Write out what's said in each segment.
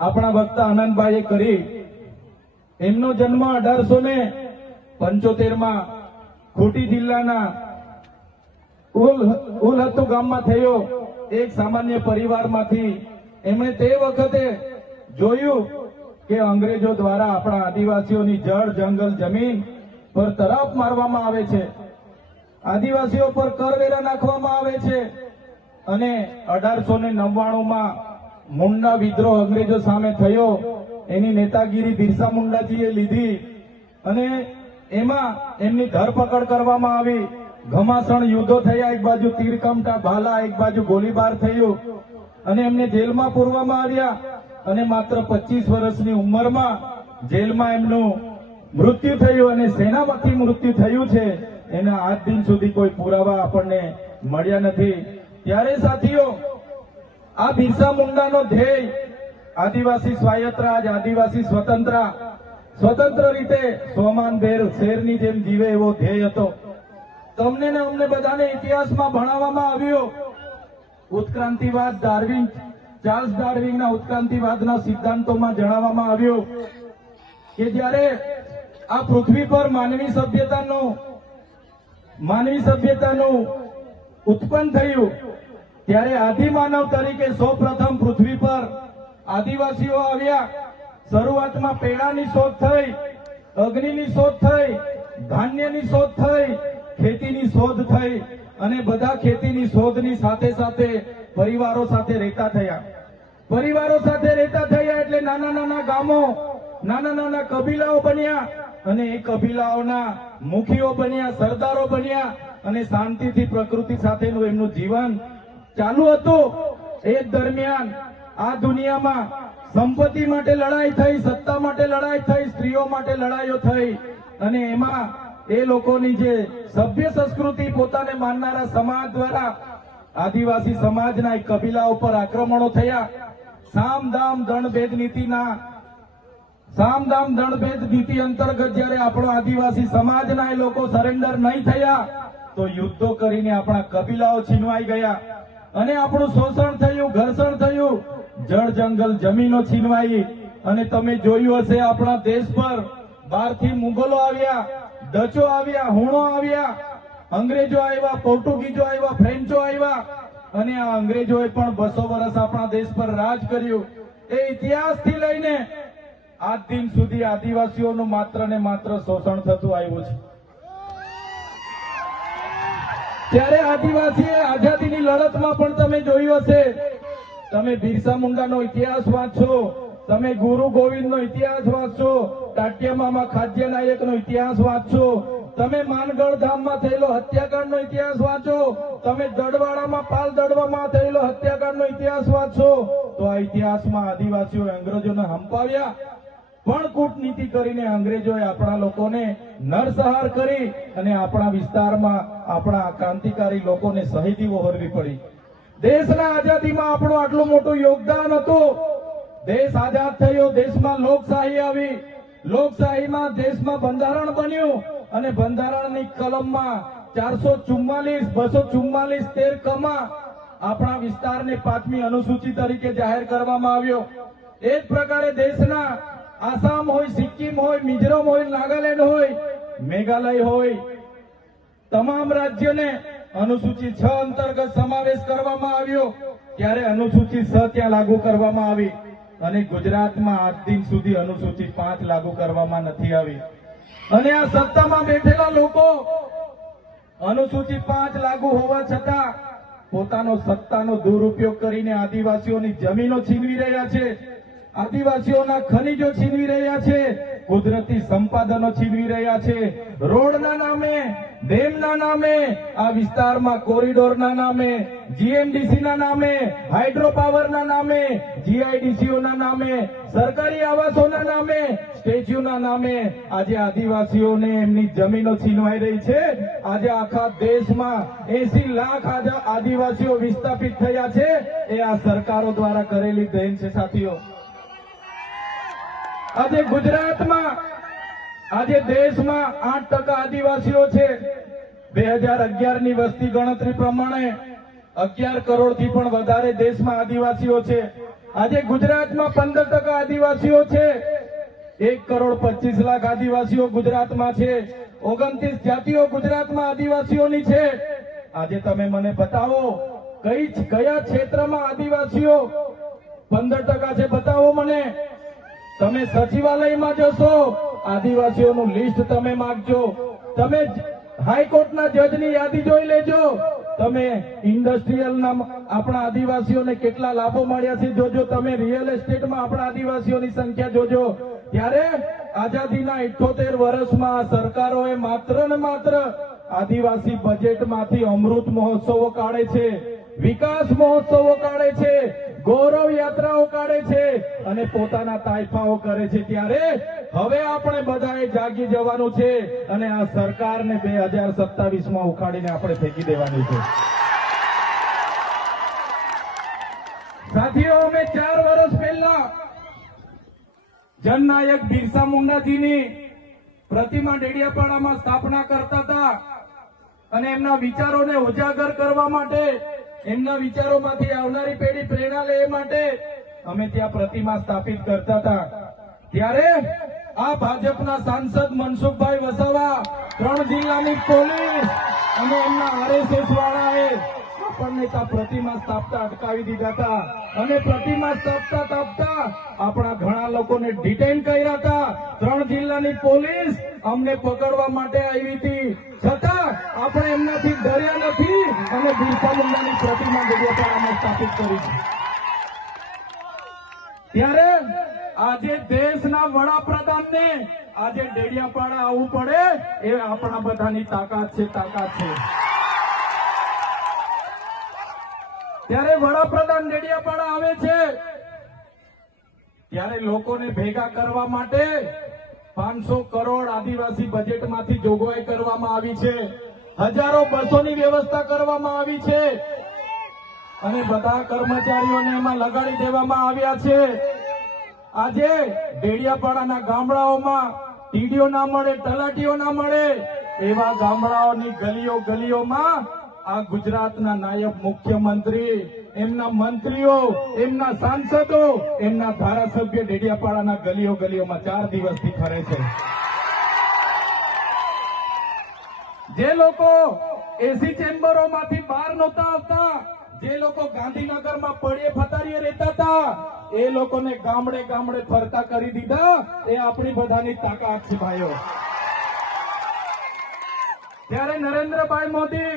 આપણા વક્તા આનંદભાઈએ કરી. એમનો જન્મ 1875 ખૂંટી જિલ્લાના ઉલહત્તુ ગામમાં થયો. એક સામાન્ય પરિવારમાંથી એમણે તે વખતે જોયું કે અંગ્રેજો દ્વારા આપણા આદિવાસીઓની જળ જંગલ જમીન પર તરાપ મારવામાં આવે છે, આદિવાસીઓ પર કરવેરા નાખવામાં આવે છે. અને 1899માં મુંડા વિદ્રોહ અંગ્રેજો સામે થયો. એની નેતાગીરી બિરસા મુંડાજીએ લીધી અને એમાં એમની ધરપકડ કરવામાં આવી. ઘમાસણ યુદ્ધો થયા, એક બાજુ તીરકમટા ભાલા, એક બાજુ ગોળીબાર થયું અને એમને જેલમાં પૂરવામાં આવ્યા. અને માત્ર 25 વર્ષની ઉંમરમાં જેલમાં એમનું મૃત્યુ થયું અને સેનામાંથી મૃત્યુ થયું છે. એના આજ દિન સુધી કોઈ પુરાવા આપણને મળ્યા નથી. ત્યારે સાથીઓ, આ બિરસા મુંડાનો ધ્યેય આદિવાસી સ્વાયત્ત રાજ, આદિવાસી સ્વતંત્ર રીતે સ્વમાનભેર શેરની જેમ જીવે એવો ધ્યેય હતો. તમને ને અમને બધાને ઇતિહાસમાં ભણાવવામાં આવ્યો. ઉત્ક્રાંતિવાદ, ચાર્લ્સ ડાર્વિનના ઉત્ક્રાંતિવાદના સિદ્ધાંતોમાં જણાવવામાં આવ્યું કે જ્યારે આ પૃથ્વી પર માનવી સભ્યતાનું ઉત્પન્ન થયું ત્યારે આદિમાનવ તરીકે સૌપ્રથમ પૃથ્વી પર આદિવાસીઓ આવ્યા. શરૂઆતમાં પેડાની શોધ થઈ, અગ્નિની શોધ થઈ, ધાન્યની શોધ થઈ, ખેતીની શોધ થઈ અને બધા ખેતીની શોધની સાથે સાથે પરિવારો સાથે રહેતા થયા. એટલે નાના નાના ગામો, નાના નાના કબીલાઓ બન્યા અને એ કબીલાઓના મુખીઓ બન્યા, સરદારો બન્યા અને શાંતિથી પ્રકૃતિ સાથેનું એમનું જીવન ચાલુ હતું. એ દરમિયાન આ દુનિયામાં સંપત્તિ માટે લડાઈ થઈ, સત્તા માટે લડાઈ થઈ, સ્ત્રીઓ માટે લડાઈઓ થઈ અને એમાં એ લોકોની જે સભ્ય સંસ્કૃતિ પોતાને માનનારા સમાજ દ્વારા આદિવાસી સમાજના એક કબીલા ઉપર આક્રમણો થયા. સામદામ દંડભેદ નીતિ અંતર્ગત જ્યારે આપણો આદિવાસી સમાજના એ લોકો સરેન્ડર નહીં થયા તો યુદ્ધો કરીને આપણા કબીલાઓ છીનવાઈ ગયા અને આપણું શોષણ થયું, ઘર્ષણ થયું, જળ જંગલ જમીનો છીનવાઈ. અને તમે જોયું હશે આપણા દેશ પર બહારથી મુગલો આવ્યા, ડચો આવ્યા, હુણો આવ્યા, અંગ્રેજો આવ્યા, પોર્ટુગીઝો આવ્યા, ફ્રેન્ચો આવ્યા અને આ અંગ્રેજોએ પણ 200 વર્ષ આપણા દેશ પર રાજ કર્યું. એ ઇતિહાસથી લઈને આજ દિન સુધી આદિવાસીઓનું માત્ર ને માત્ર શોષણ થતું આવ્યું છે. ત્યારે આદિવાસીએ આઝાદીની લડતમાં પણ તમે જોયું હશે, તમે બિરસા મુંડાનો ઇતિહાસ વાંચશો, તમે ગુરુ ગોવિંદનો ઇતિહાસ વાંચશો, ટાટિયામામાં ખાદ્ય નાયકનો ઇતિહાસ વાંચશો, તમે માનગઢ ધામમાં થયેલો હત્યાકાંડનો ઇતિહાસ વાંચો, તમે દડવાડામાં પાલ દડવામાં થયેલો હત્યાકાંડનો ઇતિહાસ વાંચો, તો આ ઇતિહાસમાં આદિવાસીઓએ અંગ્રેજોને હંપાવ્યા પણ કૂટનીતિ કરીને અંગ્રેજોએ આપણા લોકોને નરસંહાર કરી અને આપણા વિસ્તારમાં આપણા ક્રાંતિકારી લોકોને શહીદી વહોરવી પડી. દેશના આઝાદીમાં આપણું આટલું મોટું યોગદાન હતું. દેશ આઝાદ થયો, દેશમાં લોકશાહી આવી, લોકશાહીમાં દેશમાં બંધારણ બન્યું અને બંધારણની કલમમાં 444, 244, 13 કમાં આપણા વિસ્તારને 5મી અનુસૂચિ તરીકે જાહેર કરવામાં આવ્યો. એ જ પ્રકારે દેશના આસામ હોય, સિક્કિમ હોય, મિઝોરમ હોય, નાગાલેન્ડ હોય, મેઘાલય હોય, તમામ રાજ્યોને અનુસૂચિ 6 અંતર્ગત સમાવેશ કરવામાં આવ્યો. ત્યારે અનુસૂચિ 6 ત્યાં લાગુ કરવામાં આવી અને ગુજરાતમાં આજ દિન સુધી અનુસૂચિ 5 લાગુ કરવામાં નથી આવી. અને આ સત્તામાં બેઠેલા લોકો અનુસૂચિ 5 લાગુ હોવા છતાં પોતાનો સત્તાનો દુરુપયોગ કરીને આદિવાસીઓની જમીનો છીનવી રહ્યા છે, આદિવાસીઓના ખનીજો છીનવી રહ્યા છે, કુદરતી સંપાદનો છીનવી રહ્યા છે. રોડના નામે, ડેમના નામે, આ વિસ્તારમાં કોરિડોરના નામે, જીએમડીસીના નામે, હાઇડ્રો પાવરના નામે, જીઆઈડીસીઓના નામે, સરકારી આવાસોના નામે, સ્ટેચ્યુના નામે આજે આદિવાસીઓને એમની જમીનો છીનવાઈ રહી છે. આજે આખા દેશમાં 80 લાખ આદિવાસીઓ વિસ્થાપિત થયા છે. એ આ સરકારો દ્વારા કરેલી દેન છે સાથીઓ. આજે ગુજરાતમાં, આજે દેશમાં 8% આદિવાસીઓ છે. 2011ની વસ્તી ગણતરી પ્રમાણે 11 કરોડથી પણ વધારે દેશમાં આદિવાસીઓ છે. આજે ગુજરાતમાં 15% આદિવાસીઓ છે. 1,25,00,000 આદિવાસીઓ ગુજરાતમાં છે. 29 જાતિઓ ગુજરાતમાં આદિવાસીઓની છે. આજે તમે મને બતાવો કયા ક્ષેત્રમાં આદિવાસીઓ 15% છે, બતાવો મને. તમે સચિવાલયમાં જશો, આદિવાસીઓનું લિસ્ટ તમે માંગજો. તમે હાઈકોર્ટના જજની યાદી જોઈ લેજો. તમે ઇન્ડસ્ટ્રીયલના આપણા આદિવાસીઓને કેટલા લાભો મળ્યા છે જોજો. તમે રિયલ એસ્ટેટમાં આપણા આદિવાસીઓની સંખ્યા જોજો. ત્યારે આઝાદીના 78 વર્ષમાં સરકારોએ માત્ર ને માત્ર આદિવાસી બજેટમાંથી અમૃત મહોત્સવો કાઢે છે, વિકાસ મહોત્સવો કાઢે છે, ગૌરવ યાત્રાઓ કાઢે છે અને પોતાના તાઇફાઓ કરે છે. ત્યારે હવે આપણે બધાએ જાગી જવાનું છે અને આ સરકારને 2027માં ઉખાડીને આપણે ફેંકી દેવાની છે. સાથીઓ, અમે 4 વર્ષ પહેલા જનનાયક બિરસા મુંડાજીની પ્રતિમા ડેડિયાપાડામાં સ્થાપના કરતા હતા અને એમના વિચારોને ઉજાગર કરવા માટે, એમના વિચારોમાંથી આવનારી પેઢી પ્રેરણા લે એ માટે અમે ત્યાં પ્રતિમા સ્થાપિત કરતા હતા. ત્યારે આ ભાજપના સાંસદ મનસુખભાઈ વસાવા, 3 જિલ્લાની પોલીસ અને એમના આરએસએસ વાળાએ આપણને ત્યાં પ્રતિમા સ્થાપતા અટકાવી દીધા હતા અને પ્રતિમા સ્થાપતા આપણા ઘણા લોકોને ડિટેન કર્યા હતા. 3 જિલ્લાની પોલીસ અમને પકડવા માટે આવી હતી, છતાં આપણે એમનાથી ડર્યા નથી અને બિરસા મુંડાની પ્રતિમા ડેડિયાપાડામાં સ્થાપિત કરી છે. ત્યારે આજે દેશના વડાપ્રધાનને આજે ડેડિયાપાડા આવવું પડે એ આપણા બધાની તાકાત છે. ત્યારે વડાપ્રધાન ડેડિયાપાડા આવે છે ત્યારે લોકોને ભેગા કરવા માટે 500 કરોડ આદિવાસી બજેટમાંથી જોગવાઈ કરવામાં આવી છે. હજારો બસોની વ્યવસ્થા કરવામાં આવી છે અને બધા કર્મચારીઓને એમાં લગાડી દેવામાં આવ્યા છે. આજે ડેડિયાપાડાના ગામડાઓમાં ટીડીઓ ના મળે, તલાટીઓ ના મળે એવા ગામડાઓની ગલીઓમાં આ ગુજરાતના નાયબ મુખ્યમંત્રી, એમના મંત્રીઓ, એમના સાંસદો, એમના ધારાસભ્ય ડેડિયાપાડાના ગલીઓમાં 4 દિવસથી ફરે છે. જે લોકો એસી ચેમ્બરોમાંથી બહાર નહોતા આવતા, જે લોકો ગાંધીનગરમાં પડે ફતારીએ રહેતા હતા, એ લોકોને ગામડે ફરતા કરી દીધા. એ આપણી બધાની તાકાત છે ભાઈઓ. ત્યારે નરેન્દ્રભાઈ મોદી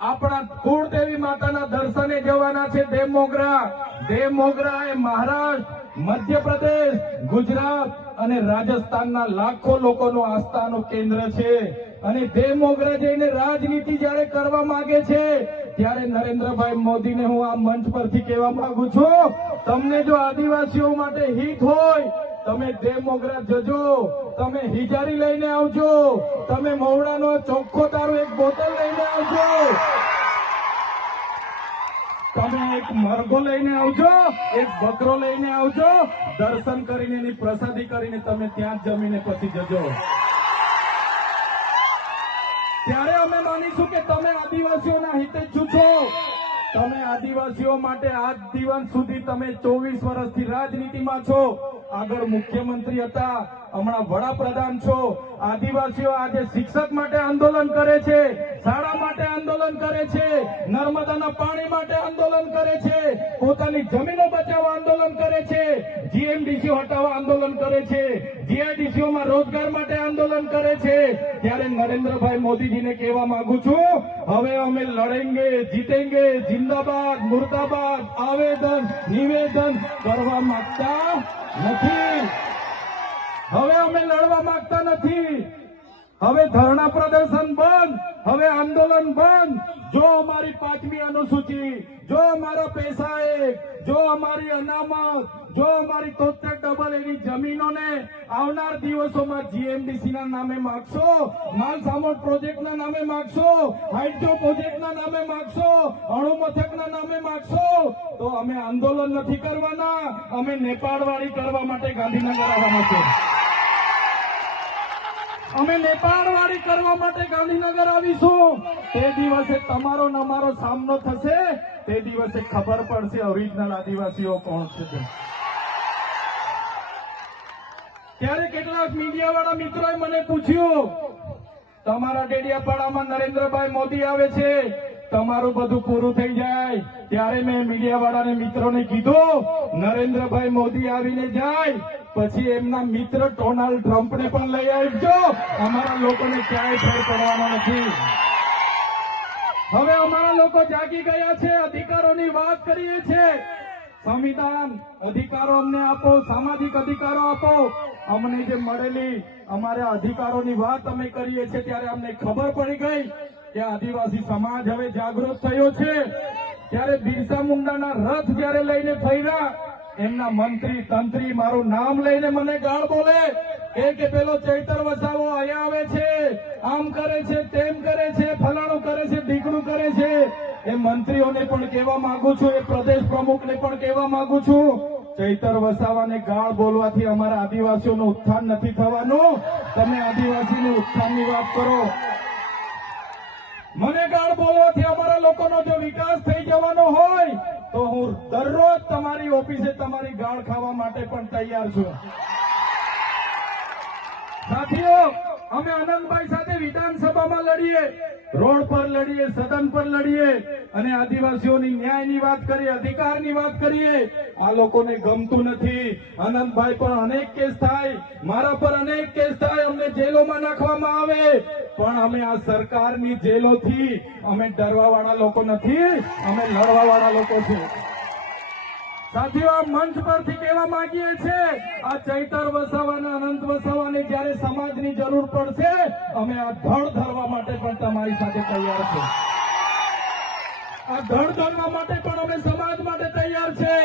આપણા કુળદેવી માતાના દર્શને જવાના છે. દેવ મોગરા એ મહારાષ્ટ્ર, મધ્યપ્રદેશ, ગુજરાત અને રાજસ્થાનના લાખો લોકોનું આસ્થાનું કેન્દ્ર છે અને દેવ મોગરા જઈને રાજનીતિ જયારે કરવા માંગે છે ત્યારે નરેન્દ્રભાઈ મોદીને હું આ મંચ પરથી કહેવા માંગુ છું, તમને જો આદિવાસીઓ માટે હિત હોય તમે દેવ મોગરા જજો, તમે હિજારી લઈને આવજો, તમે મવડાનો ચોખ્ખો દારૂ 1 બોતલ લઈને આવજો, તમે એક મરઘો લઈને આવજો, એક બકરો લઈને આવજો. દર્શન કરીને એની પ્રસાદી કરીને તમે ત્યાં જ જમીને પછી જજો. ત્યારે અમે માનીશું કે તમે આદિવાસીઓના હિતેચ્છુ છો. તમે આદિવાસીઓ માટે આજ દિવસ સુધી તમે 24 વર્ષથી રાજનીતિમાં છો. આગળ મુખ્યમંત્રી હતા, હમણાં વડાપ્રધાન છો. આદિવાસીઓ આજે શિક્ષક માટે આંદોલન કરે છે, શાળા માટે આંદોલન કરે છે, નર્મદાના પાણી માટે આંદોલન કરે છે, પોતાની જમીનો બચાવવા આંદોલન કરે છે, જીએમડીસીઓ હટાવવા આંદોલન કરે છે, જીઆઈડીસીઓમાં રોજગાર માટે આંદોલન કરે છે. ત્યારે નરેન્દ્રભાઈ મોદીજીને કહેવા માંગુ છું, હવે અમે લડેંગે, જીતેંગે, જિંદાબાદ, મુર્દાબાદ આવેદન નિવેદન કરવા માંગતા નથી. હવે અમે લડવા માંગતા નથી. હવે ધરણા પ્રદર્શન બંધ, હવે આંદોલન બંધ. જો અમારી 5મી અનુસૂચિ, જો અમારા પૈસા જો અમારી અનામત, જો અમારી 73 એની જમીનોને આવનાર દિવસોમાં જીએમડીસીના નામે માગશો, માલસામોટ પ્રોજેક્ટના નામે માગશો, હાઇડ્રો પ્રોજેક્ટના નામે માગશો, અણુમથકના નામે માગશો, તો અમે આંદોલન નથી કરવાના, અમે નેપાળવાળી કરવા માટે ગાંધીનગર આવવાના છે. અમે નેપાળવાળી કરવા માટે ગાંધીનગર આવીશું. તે દિવસે તમારો ને અમારો સામનો થશે તે દિવસે ખબર પડશે ઓરિજિનલ આદિવાસીઓ કોણ છે તે. ત્યારે કેટલાક મીડિયાવાળા મિત્રોએ મને પૂછ્યું, તમારા ડેડિયાપાડામાં નરેન્દ્રભાઈ મોદી આવે છે, તમારું બધું પૂરું થઈ જાય. ત્યારે મેં મીડિયાવાળાને મિત્રોને કીધું, નરેન્દ્રભાઈ મોદી આવીને જાય પછી એમના મિત્ર ડોનાલ્ડ ટ્રમ્પને પણ લઈ આવજો. અમારા લોકોને ક્યાંય ફેર પડવાનો નથી. હવે અમારા લોકો જાગી ગયા છે, અધિકારોની વાત કરીએ છીએ. સંવિધાન અધિકારો અમને આપો, સામાજિક અધિકારો આપો. અમને જે મળેલી અમારા અધિકારોની વાત અમે કરીએ છીએ ત્યારે અમને ખબર પડી ગઈ કે આદિવાસી સમાજ હવે જાગૃત થયો છે. ત્યારે બિરસા મુંડાના રથ જયારે લઈને ફર્યા, એમના મંત્રી તંત્રી મારું નામ લઈને મને ગાળ બોલે કે પેલો ચૈતર વસાવો અહીંયા આવે છે, આમ કરે છે, તેમ કરે છે, ફલાણું કરે છે, ઢીકણું કરે છે. એ મંત્રીઓને પણ કહેવા માંગુ છું, એ પ્રદેશ પ્રમુખને પણ કહેવા માંગુ છું, ચૈતર વસાવાને ગાળ બોલવાથી અમારા આદિવાસીઓનું ઉત્થાન નથી થવાનું. તમે આદિવાસીનું ઉત્થાનની વાત કરો. મને ગાળ બોલવાથી અમારા લોકોનો જો વિકાસ થઈ જવાનો હોય તો હું દરરોજ તમારી ઓફિસે તમારી ગાળ ખાવા માટે પણ તૈયાર છું. સાથીઓ, અમે આનંદભાઈ સાથે વિધાનસભામાં લડીએ, રોડ પર લડીએ, સદન પર લડીએ અને આદિવાસીઓની ન્યાયની વાત કરીએ, અધિકારની વાત કરીએ. આ લોકોને ગમતું નથી. આનંદભાઈ પર અનેક કેસ થાય, મારા પર અનેક કેસ થાય, અમને જેલોમાં નાખવામાં આવે, પણ અમે આ સરકારની જેલોથી અમે ડરવાવાળા લોકો નથી, અમે લડવાવાળા લોકો છીએ. સાથીઓ, આ મંચ પરથી કહેવા માંગીએ છીએ, આ ચૈતર વસાવાને, અનંત વસાવાને જયારે સમાજની જરૂર પડશે અમે આ ધડ ધરવા માટે પણ તમારી સાથે તૈયાર છે. આ ધડ ધરવા માટે પણ અમે સમાજ માટે તૈયાર છે.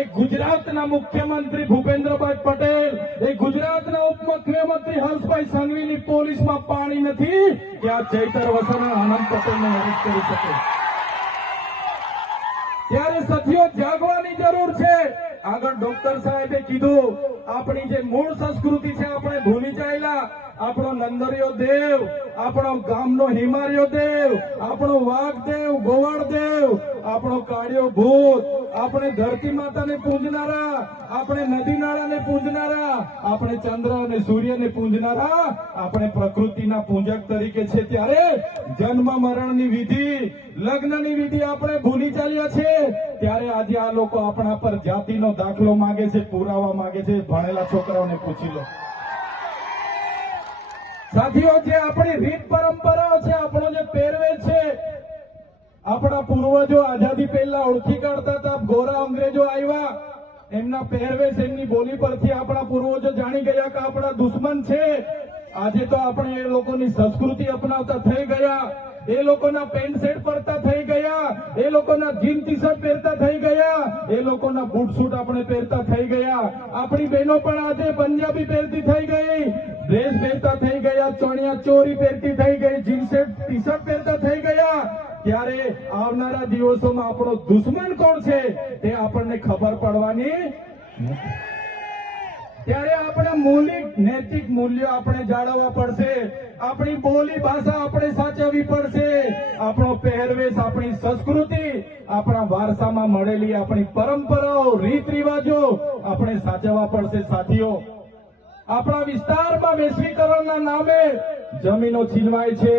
એક ગુજરાતના મુખ્યમંત્રી ભૂપેન્દ્રભાઈ પટેલ, એક ગુજરાતના ઉપમુખ્યમંત્રી હર્ષભાઈ સંઘવીની પોલીસમાં પાણી નથી કે આ ચૈતર વસાવા અનંત પટેલને અરેસ્ટ કરી શકે. ત્યારે સાથીઓ, જાગવાની જરૂર છે. આગળ ડોક્ટર સાહેબે કીધું, આપણી જે મૂળ સંસ્કૃતિ છે આપણે ભૂલી જાયેલા. આપણો નંદરિયો દેવ, આપણો ગામનો હિમારિયો દેવ, આપણો વાઘદેવ, ગોવાળદેવ, આપણો કાળિયો ભૂત, આપણે ધરતી માતાને પૂજનારા, આપણે નદી નાળાને પૂજનારા, આપણે ચંદ્ર અને સૂર્યને પૂજનારા, આપણે પ્રકૃતિના પૂજક તરીકે છે. ત્યારે જન્મ મરણની વિધિ, લગ્નની વિધિ આપણે ભૂલી ચાલ્યા છે. ત્યારે આજે આ લોકો આપણા પર જાતિનો દાખલો માંગે છે, પુરાવા માંગે છે. ભણેલા છોકરાઓને પૂછી લો. સાથીઓ, જે આપણી રીત પરંપરાઓ છે, આપણો જે પહેરવેશ છે, આપણા પૂર્વજો આઝાદી પહેલા ઓળખી કાઢતા હતા. ગોરા અંગ્રેજો આવ્યા, એમના પહેરવેશ, એમની બોલી પરથી આપણા પૂર્વજો જાણી ગયા કે આપણા દુશ્મન છે. આજે તો આપણે એ લોકોની સંસ્કૃતિ અપનાવતા થઈ ગયા, એ લોકોના પેન્ટ શર્ટ પહેરતા થઈ ગયા, એ લોકોના જીન ટી શર્ટ પહેરતા થઈ ગયા, એ લોકોના બૂટ સૂટ આપણે પહેરતા થઈ ગયા. આપણી બહેનો પણ આજે પંજાબી પહેરતી થઈ ગઈ, ડ્રેસ પહેરતા થઈ ગયા, ચણિયા ચોરી પહેરતી થઈ ગઈ, જીન્સ ટી શર્ટ પહેરતા થઈ ગયા. ત્યારે આવનારા દિવસોમાં આપણો દુશ્મન કોણ છે તે આપણને ખબર પડવાની નથી. ત્યારે આપણે મૌલિક નૈતિક મૂલ્યો આપણે જાળવવા પડશે. આપણી બોલી ભાષા આપણે સાચવવી પડશે. આપણો પહેરવેશ, આપણી સંસ્કૃતિ, આપણા વારસામાં મળેલી આપણી પરંપરાઓ, રીત રિવાજો આપણે સાચવવા પડશે. સાથીઓ, આપણા વિસ્તારમાં વૈશ્વિકરણના નામે જમીનો છીનવાય છે,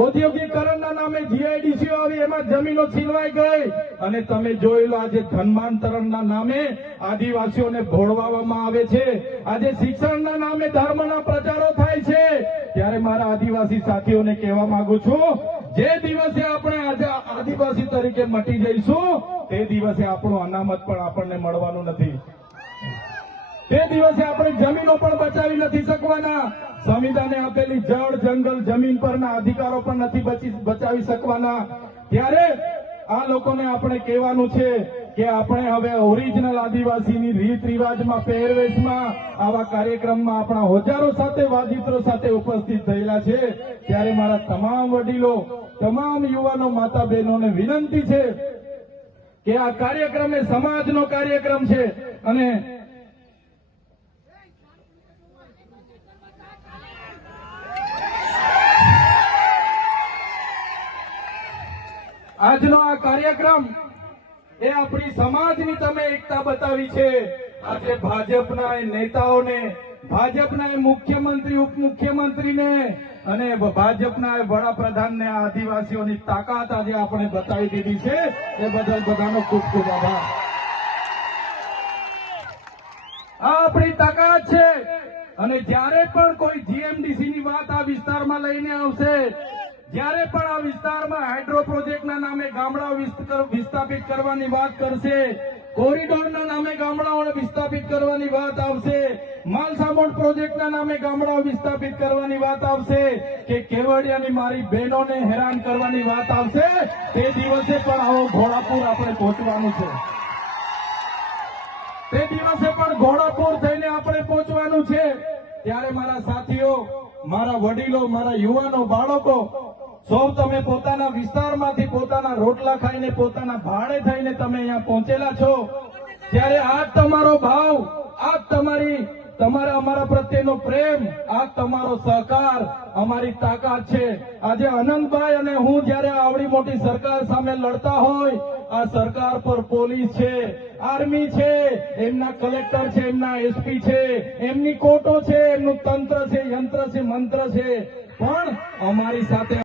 ઔદ્યોગિકરણના નામે જીઆઈડીસીઓ આવી, એમાં જમીનો છીનવાઈ ગઈ. અને તમે જોઈ લો, આજે ધર્માંતરણના નામે આદિવાસીઓને ભોળવામાં આવે છે. આજે શિક્ષણના નામે ધર્મના પ્રચારો થાય છે. ત્યારે મારા આદિવાસી સાથીઓને કહેવા માંગુ છું, જે દિવસે આપણે આદિવાસી તરીકે મટી જઈશું તે દિવસે આપણું અનામત પણ આપણને મળવાનું નથી. તે દિવસે આપણે જમીનો પણ બચાવી નથી શકવાના. સંવિધાને આપેલી જળ, જંગલ, જમીન પરના અધિકારો પણ નથી બચાવી શકવાના. ત્યારે આ લોકોને આપણે કહેવાનું છે કે આપણે હવે ઓરિજિનલ આદિવાસીની રીત રિવાજમાં, પહેરવેશમાં, આવા કાર્યક્રમમાં આપણા હોજારો સાથે, વાજિત્રો સાથે ઉપસ્થિત થયેલા છે. ત્યારે મારા તમામ વડીલો, તમામ યુવાનો, માતા બહેનોને વિનંતી છે કે આ કાર્યક્રમ એ સમાજનો કાર્યક્રમ છે અને આજનો આ કાર્યક્રમ એ આપણી સમાજની તમે એકતા બતાવી છે. આજે ભાજપના એ નેતાઓને, ભાજપના એ મુખ્યમંત્રી, ઉપમુખ્યમંત્રીને અને ભાજપના એ વડાપ્રધાનને આ આદિવાસીઓની તાકાત આજે આપણે બતાવી દીધી છે. એ બદલ બધાનો ખૂબ ખૂબ આભાર. આ આપણી તાકાત છે. અને જ્યારે પણ કોઈ જીએમડીસી ની વાત આ વિસ્તારમાં લઈને આવશે, જ્યારે પણ આ વિસ્તારમાં હાઇડ્રો પ્રોજેક્ટના નામે ગામડાઓ વિસ્થાપિત કરવાની વાત કરશે, કોરિડોરના નામે ગામડાઓને વિસ્થાપિત કરવાની વાત આવશે, માલસામોડ પ્રોજેક્ટના નામે ગામડાઓ વિસ્થાપિત કરવાની વાત આવશે, કે કેવડિયાની મારી બહેનોને હેરાન કરવાની વાત આવશે, તે દિવસે પણ આવો ઘોડાપુર આપણે પહોંચવાનું છે. તે દિવસે પણ ઘોડાપુર થઈને આપણે પહોંચવાનું છે. ત્યારે મારા સાથીઓ, મારા વડીલો, મારા યુવાનો, બાળકો, સૌ તમે પોતાના વિસ્તારમાંથી પોતાના રોટલા ખાઈને, પોતાના ભાડે થઈને તમે અહીંયા પહોંચેલા છો. ત્યારે આ જ તમારો ભાવ, આ જ તમારા અમારા પ્રત્યેનો પ્રેમ, આ જ તમારો સહકાર અમારી તાકાત છે. આજે અનંતભાઈ અને હું જ્યારે આવડી મોટી સરકાર સામે લડતા હોય, આ સરકાર પર પોલીસ છે, આર્મી છે, એમના કલેક્ટર છે, એમના એસપી છે, એમની કોર્ટો છે, એમનું તંત્ર છે, યંત્ર છે, મંત્ર છે, પણ અમારી સાથે